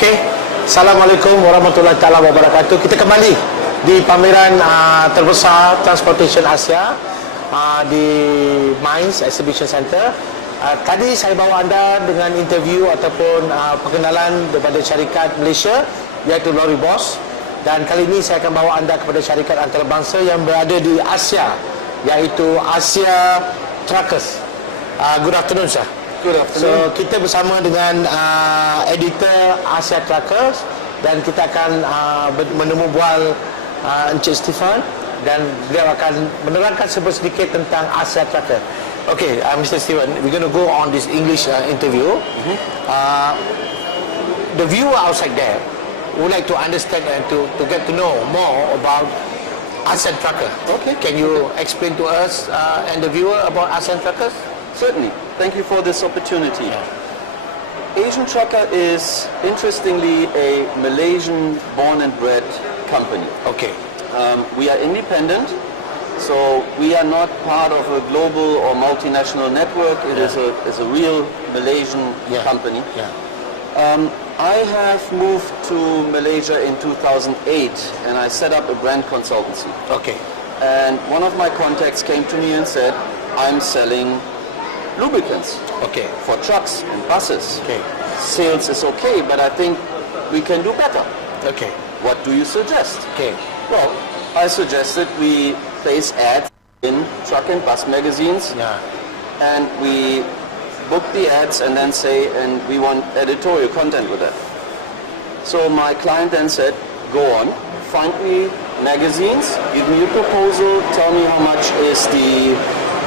Okey. Assalamualaikum warahmatullahi taala wabarakatuh. Kita kembali di pameran terbesar Transportation Asia di Mines Exhibition Center. Tadi saya bawa anda dengan interview ataupun perkenalan daripada syarikat Malaysia iaitu Lorry Boss, dan kali ini saya akan bawa anda kepada syarikat antarabangsa yang berada di Asia iaitu Asia Truckers. Good afternoon, sir. Good afternoon. So kita bersama dengan editor Asia Truckers dan kita akan menemu bual Encik Stefan dan beliau akan menerangkan sedikit tentang Asia Trucker. Okay, Mr. Stephen, we're going to go on this English interview. The viewer outside there would like to understand and to get to know more about ASEAN Trucker. Okay. Can you explain to us and the viewer about ASEAN Truckers? Certainly. Thank you for this opportunity. Asian Trucker is, interestingly, a Malaysian born and bred company. Okay. We are independent, so we are not part of a global or multinational network. It is a real Malaysian company. Yeah. I have moved to Malaysia in 2008 and I set up a brand consultancy. Okay. And one of my contacts came to me and said, I'm selling lubricants for trucks and buses. Okay. Sales is okay, but I think we can do better. Okay. What do you suggest? Okay. Well, I suggested we place ads in truck and bus magazines, and we book the ads and then say, and we want editorial content with that. So my client then said, go on, find me magazines, give me a proposal, tell me how much is the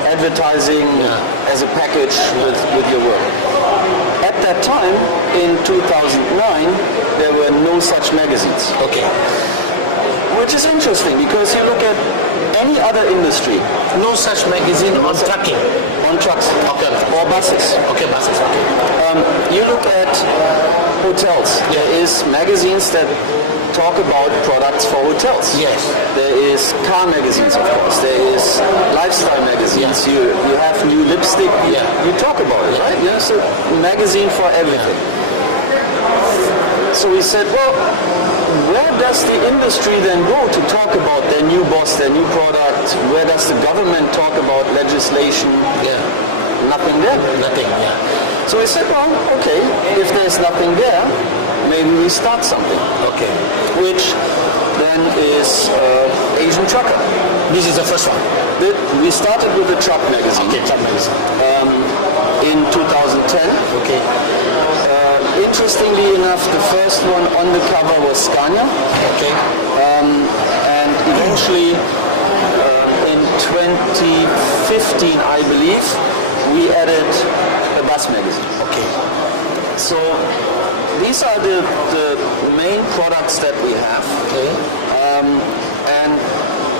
advertising as a package with your work. At that time, in 2009, there were no such magazines. Okay. Which is interesting because you look at any other industry. No such magazine on trucking? On trucks. Okay. Or buses. Okay, buses. Okay. You look at hotels. There is magazines that talk about products for hotels. Yes. There is car magazines, of course. There is lifestyle magazines. You have new lipstick. You talk about it, right? Yes, a magazine for everything. So we said, well, where does the industry then go to talk about their new boss, their new product? Where does the government talk about legislation? Nothing there. Nothing, So we said, well, okay, if there's nothing there, maybe we start something. Okay. Which then is Asian Trucker. This is the first one? We started with the truck magazine. Okay, truck magazine. In 2010. Okay. Interestingly enough, the first one on the cover was Scania. Okay. And eventually, in 2015, I believe, we added a bus magazine. Okay. So these are the main products that we have. Okay. And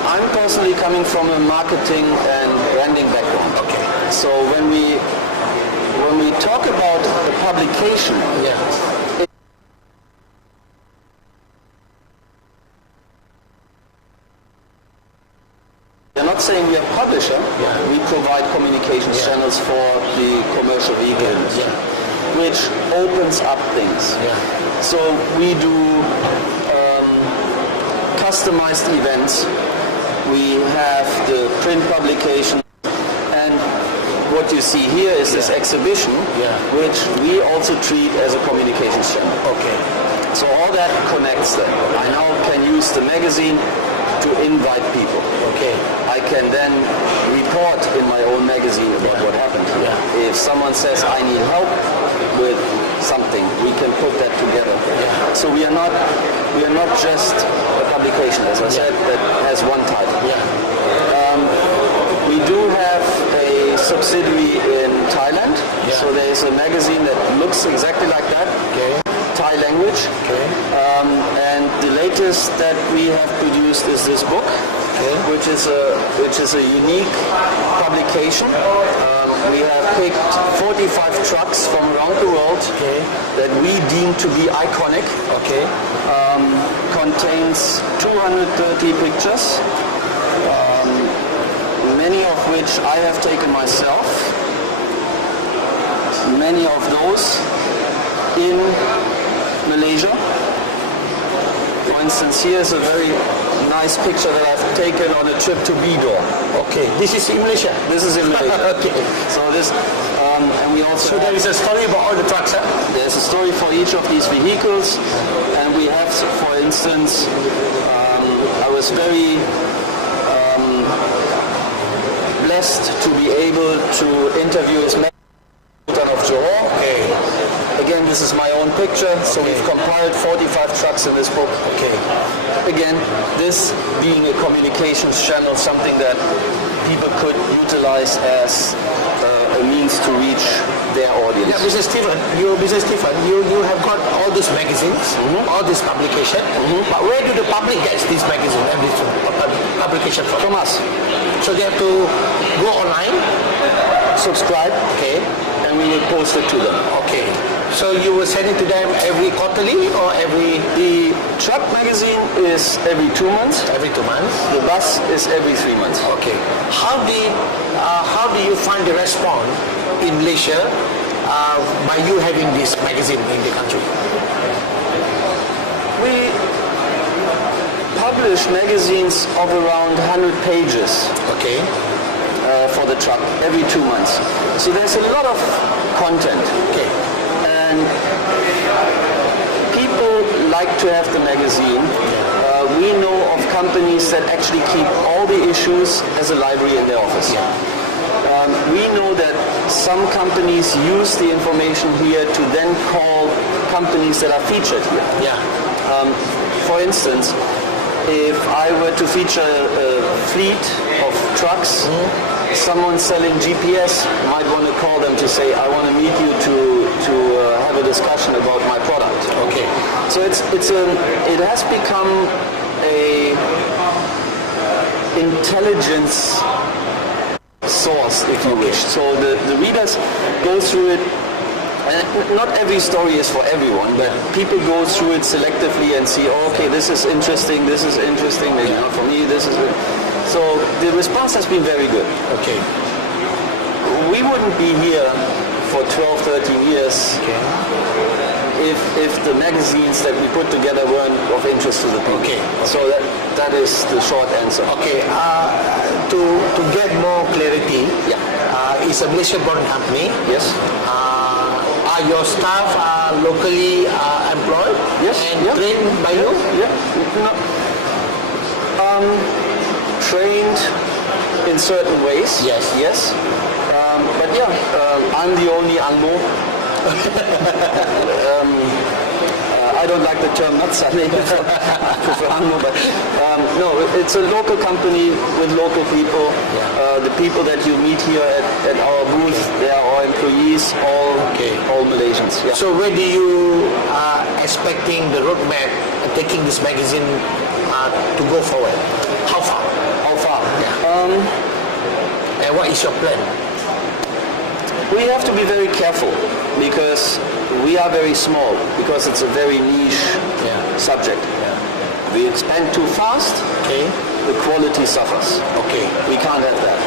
I'm personally coming from a marketing and branding background. Okay. So when we talk about the publication, we're not saying we are a publisher. We provide communications channels for the commercial vehicle industry, which opens up things. So we do customized events. We have the print publication, and what you see here is this exhibition, which we also treat as a communications channel. Okay. So all that connects them. I now can use the magazine to invite people. Okay. I can then report in my own magazine about what happened. If someone says I need help with something, we can put that together. So we are not just a publication, as I said, that has one title. We do have a subsidiary in Thailand. So there is a magazine that looks exactly like that. Thai language. And the latest that we have produced is this book, which is a unique publication. We have picked 45 trucks from around the world that we deem to be iconic. Contains 230 pictures, many of which I have taken myself. Many of those in Malaysia. For instance, here's a very nice picture that I've taken on a trip to Bidor. Okay, this is in Malaysia. This is in Malaysia. Okay. So this, and we also So there is a story about all the trucks, huh? there's a story for each of these vehicles, and we have, for instance, I was very blessed to be able to interview his man of Johor. Okay. Again, this is my own picture, so Okay. we've compiled 45 trucks in this book. Okay. Again, this being a communications channel, something that people could utilize as a means to reach their audience. Yeah, Mr. Stephen, you have got all these magazines, all this publication, but where do the public get these magazines and this publication from? From us. So they have to go online. Subscribe, Okay. and we will post it to them. Okay. So you will send it to them every quarterly or The truck magazine is every 2 months. every 2 months? The bus is every 3 months. Okay. How do you find the response in Malaysia by you having this magazine in the country? We publish magazines of around 100 pages Okay. for the truck every 2 months. So there's a lot of content. Okay. And people like to have the magazine. We know of companies that actually keep all the issues as a library in their office. We know that some companies use the information here to then call companies that are featured here. Yeah. For instance, if I were to feature a fleet of trucks, someone selling GPS might want to call them to say, I want to meet you to have a discussion about my product. Okay. So it has become a intelligence source, if you wish. So the readers go through it, and not every story is for everyone, but people go through it selectively and see, oh, okay, this is interesting, maybe not for me, this is it. So the response has been very good. Okay. We wouldn't be here for 12, 13 years if the magazines that we put together weren't of interest to the people. Okay. So that is the short answer. Okay. To get more clarity, it's a Malaysian-born company. Yes. Are your staff locally employed? Yes. And trained by you? Yeah. No. Trained in certain ways. Yes. Yes. But yeah, I'm the only Angmo. I don't like the term Natsale. I prefer Angmo, but no, it's a local company with local people. The people that you meet here at our booth, they are our employees, all Malaysians. Yeah. So where do you expecting the roadmap taking this magazine to go forward? How far? How far? And what is your plan? We have to be very careful because we are very small, because it's a very niche subject. We expand too fast, the quality suffers. We can't have that.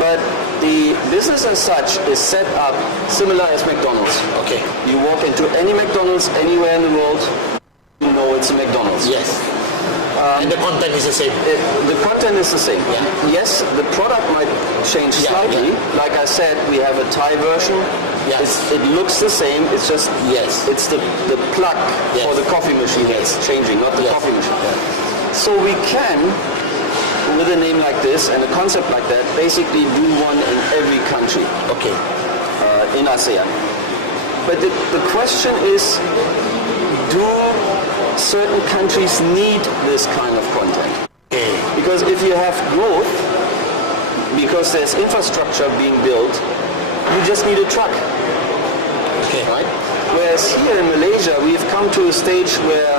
But the business as such is set up similar as McDonald's. You walk into any McDonald's anywhere in the world, you know it's a McDonald's. Yes. And the content is the same. The content is the same. Yes, the product might change slightly. Like I said, we have a Thai version. It looks the same. It's just it's the plug for the coffee machine that's changing, not the coffee machine. So we can, with a name like this and a concept like that, basically do one in every country. In ASEAN. But the question is, do certain countries need this kind of content? Because if you have growth, because there's infrastructure being built, you just need a truck. Right? Whereas here in Malaysia, we've come to a stage where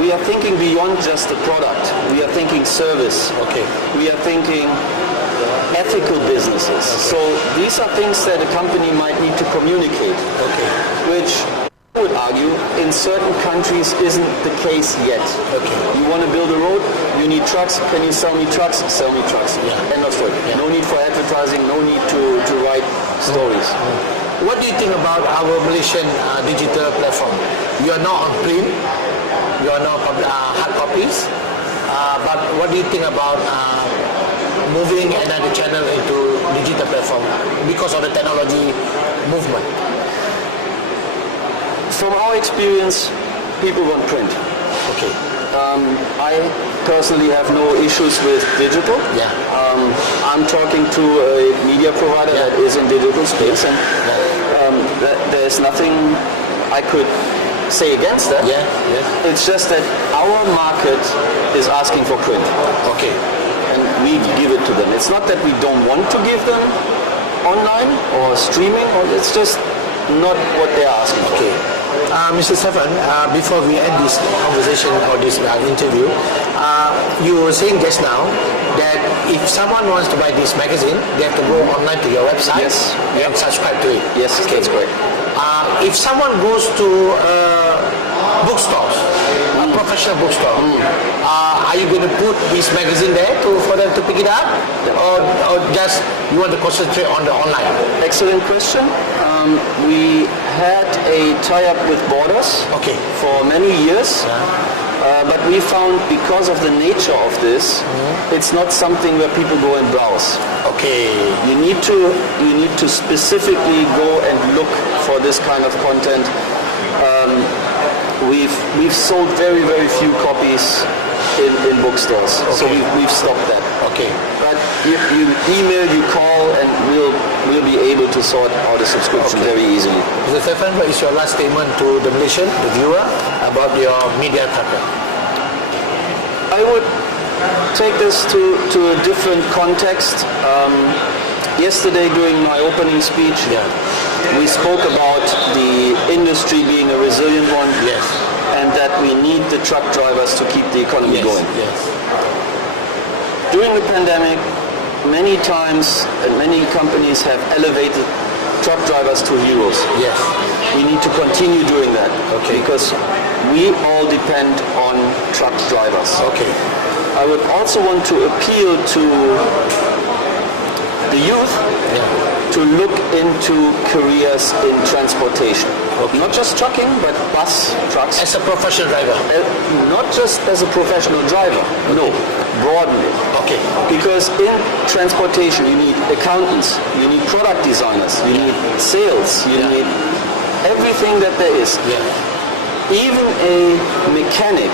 we are thinking beyond just the product. We are thinking service. We are thinking ethical businesses. So these are things that a company might need to communicate, which I would argue in certain countries isn't the case yet. You want to build a road, you need trucks. Can you sell me trucks? Sell me trucks. End of story. No need for advertising, no need to write stories. What do you think about our Malaysian digital platform? you are not on print, you are not hard copies. But what do you think about moving another channel into digital platform because of the technology movement? From our experience, people want print. Okay. I personally have no issues with digital. Yeah. I'm talking to a media provider that is in digital space, and there's nothing I could say against that. Yeah. Yeah. It's just that our market is asking for print. Okay. And we give it to them. It's not that we don't want to give them online or streaming, or it's just not what they're asking for. Okay. Mr. Stefan, before we end this conversation or this interview, you were saying just now that if someone wants to buy this magazine, they have to go online to your website and subscribe to it. Yes, that's correct. If someone goes to bookstores, a professional bookstore, are you going to put this magazine there for them to pick it up, or just you want to concentrate on the online? Excellent question. We had a tie-up with Borders for many years, but we found because of the nature of this, it's not something where people go and browse. Okay. You need to specifically go and look for this kind of content. We've sold very, very few copies in bookstores, so we've stopped that. Okay. But you email, you call, and we'll be able to sort out a subscription very easily. Mr. Stefan, what is your last statement to the Malaysian, the viewer, about your media tracker? I would take this to a different context. Yesterday during my opening speech, we spoke about the industry being a resilient one, and that we need the truck drivers to keep the economy going. During the pandemic, many times and many companies have elevated truck drivers to heroes. We need to continue doing that because we all depend on truck drivers. I would also want to appeal to the youth to look into careers in transportation. Not just trucking, but bus, trucks. As a professional driver? Not just as a professional driver, no, broaden it. Because in transportation you need accountants, you need product designers, you need sales, you need everything that there is. Even a mechanic,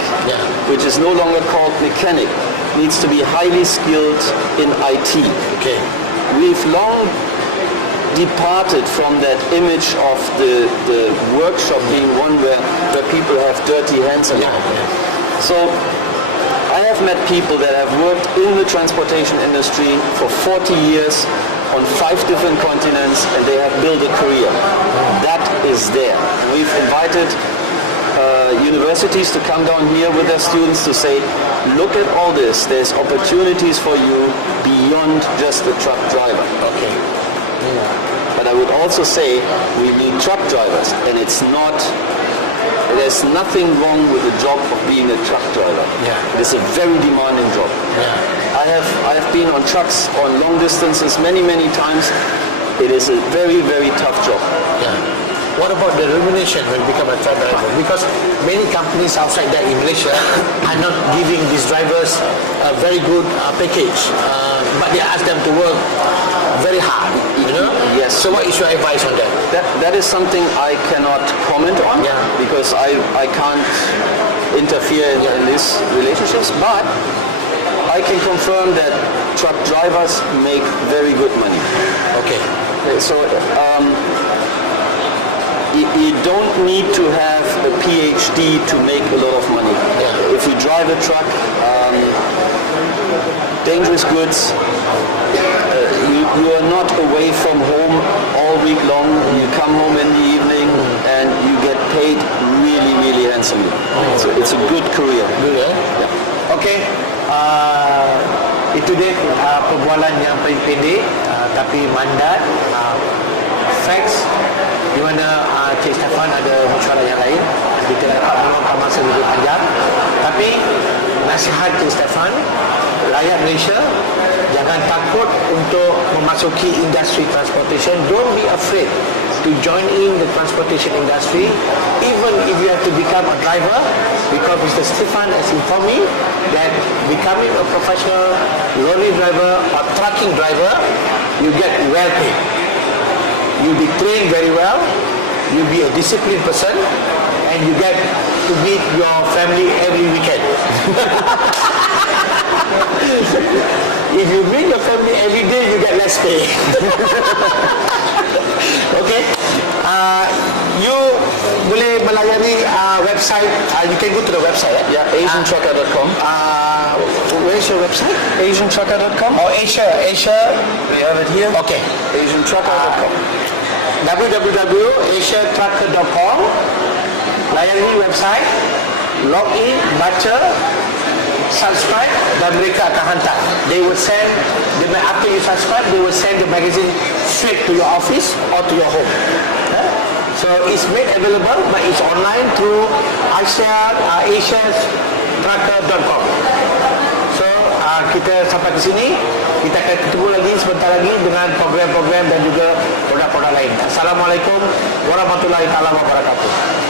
which is no longer called mechanic, needs to be highly skilled in IT. We've long departed from that image of the workshop being one where people have dirty hands and so I have met people that have worked in the transportation industry for 40 years on 5 different continents, and they have built a career. That is there. We've invited universities to come down here with their students to say, look at all this, there's opportunities for you beyond just the truck driver. But I would also say we need truck drivers, and there's nothing wrong with the job of being a truck driver. It is a very demanding job. I have been on trucks on long distances many times. It is a very, very tough job. What about the remuneration when you become a truck driver? Because many companies outside there in Malaysia are not giving these drivers a very good package, but they ask them to work very hard, you know? So what is your advice on that? That is something I cannot comment on because I can't interfere in these relationships, but I can confirm that truck drivers make very good money. So you don't need to have a PhD to make a lot of money. If you drive a truck, dangerous goods, you are not away from home all week long. You come home in the evening and you get paid really, really handsomely. So it's a good career. Itu dia perbualan yang paling pendek tapi mandat, facts, di mana Cik Stefan ada mesyuarat yang lain. Kita dapat meluangkan masa lebih panjang, tapi nasihat Cik Stefan, rakyat Malaysia jangan takut untuk memasuki industri transportation. Don't be afraid. to join in the transportation industry, even if you have to become a driver, because Mr. Stefan has informed me that becoming a professional lorry driver or trucking driver, you get well paid. You'll be trained very well, you'll be a disciplined person, and you get to meet your family every weekend. If you meet your family every day, you get less pay. Okay. You boleh melayani website. You can go to the website. Yeah, AsianTrucker.com. Where's your website? AsianTrucker.com. Oh, Asia. We have it here. Okay. AsianTrucker.com. www.asiatrucker.com. Layani website, log in, baca, subscribe, dan mereka akan hantar. They will send, after you subscribe, they will send the magazine straight to your office or to your home. So it's made available, but it's online through asiatrucker.com. So kita sampai ke sini, kita akan ketemu lagi sebentar lagi dengan program-program dan juga produk-produk lain. Assalamualaikum warahmatullahi wabarakatuh.